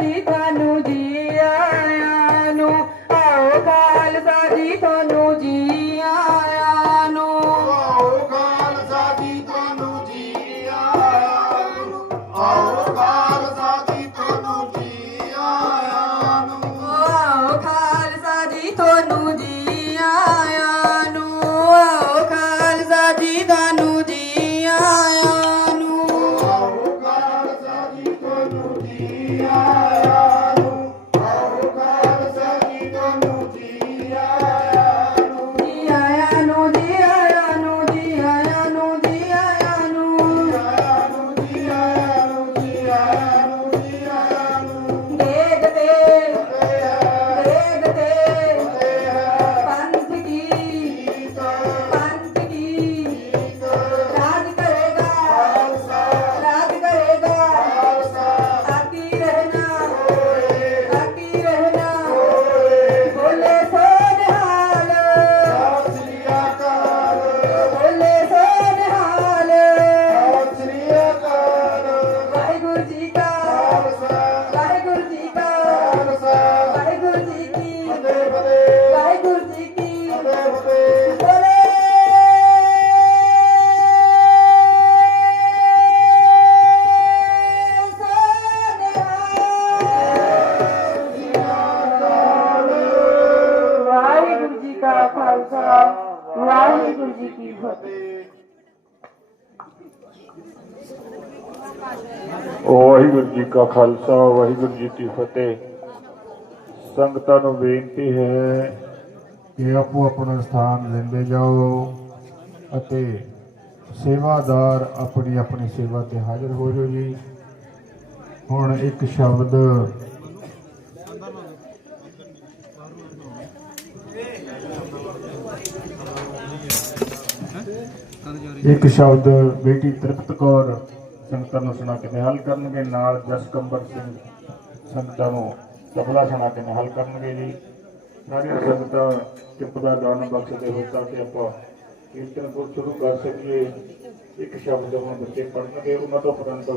ਜੀ ਤੁਹਾਨੂੰ ਜੀ ਆਇਆਂ ਨੂੰ ਆਓ ਖਾਲਸਾ ਜੀ ਤੁਹਾਨੂੰ ਜੀ ਆਇਆਂ ਨੂੰ ਆਓ ਖਾਲਸਾ ਜੀ ਤੁਹਾਨੂੰ ਜੀ ਆਇਆਂ ਨੂੰ ਆਓ ਖਾਲਸਾ ਕੀ ਫਤਿਹ ਵਾਹਿਗੁਰੂ ਜੀ ਕਾ ਖਾਲਸਾ, ਵਾਹਿਗੁਰੂ ਜੀ ਕੀ ਫਤਿਹ। ਸੰਗਤਾਂ ਨੂੰ ਬੇਨਤੀ ਹੈ ਕਿ ਆਪੋ ਆਪਣਾ ਸਥਾਨ ਲੈਂਦੇ ਜਾਓ ਅਤੇ ਸੇਵਾਦਾਰ ਆਪਣੀ ਆਪਣੀ ਸੇਵਾ ਤੇ ਹਾਜ਼ਰ ਹੋ ਜਾਓ ਜੀ। ਹੁਣ ਇੱਕ ਸ਼ਬਦ ਇੱਕ ਸ਼ਬਦ ਬੇਟੀ ਤ੍ਰਿਪਤ ਕੌਰ ਸੰਗਤਾਂ ਨੂੰ ਸੁਣਾ ਕੇ ਨਿਹਾਲ ਕਰਨਗੇ, ਨਾਲ ਜਸਕੰਬਰ ਸਿੰਘ ਸੰਗਤਾਂ ਨੂੰ ਤਬਲਾ ਸੁਣਾ ਕੇ ਨਿਹਾਲ ਕਰਨਗੇ ਜੀ। ਸਾਰੀਆਂ ਸੰਗਤਾਂ ਚੁੱਪ ਦਾ ਦਾਨ ਬਖਸ਼ਦੇ ਹੋਏ ਤਾਂ ਕਿ ਆਪਾਂ ਕੀਰਤਨ ਤੋਂ ਸ਼ੁਰੂ ਕਰ ਸਕੀਏ। ਇੱਕ ਸ਼ਬਦ ਹੁਣ ਬੱਚੇ ਪੜ੍ਹਨਗੇ, ਉਹਨਾਂ ਤੋਂ ਉਪਰੰਤ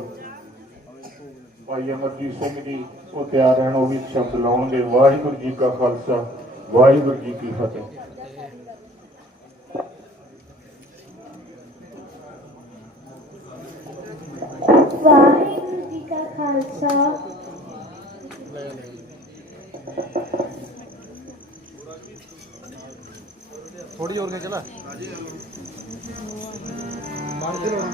ਭਾਈ ਅਮਰਜੀਤ ਸਿੰਘ ਜੀ, ਉਹ ਤਿਆਰ ਰਹਿਣ, ਉਹ ਵੀ ਇੱਕ ਸ਼ਬਦ ਲਾਉਣਗੇ। ਵਾਹਿਗੁਰੂ ਜੀ ਕਾ ਖਾਲਸਾ, ਵਾਹਿਗੁਰੂ ਜੀ ਕੀ ਫਤਿਹ ਵਾਹਿਗੁਰੂ ਜੀ ਕਾ ਖਾਲਸਾ ਥੋੜੀ ਹੋਰ ਕੇ ਚਲਾ ਅਰਦਾਸ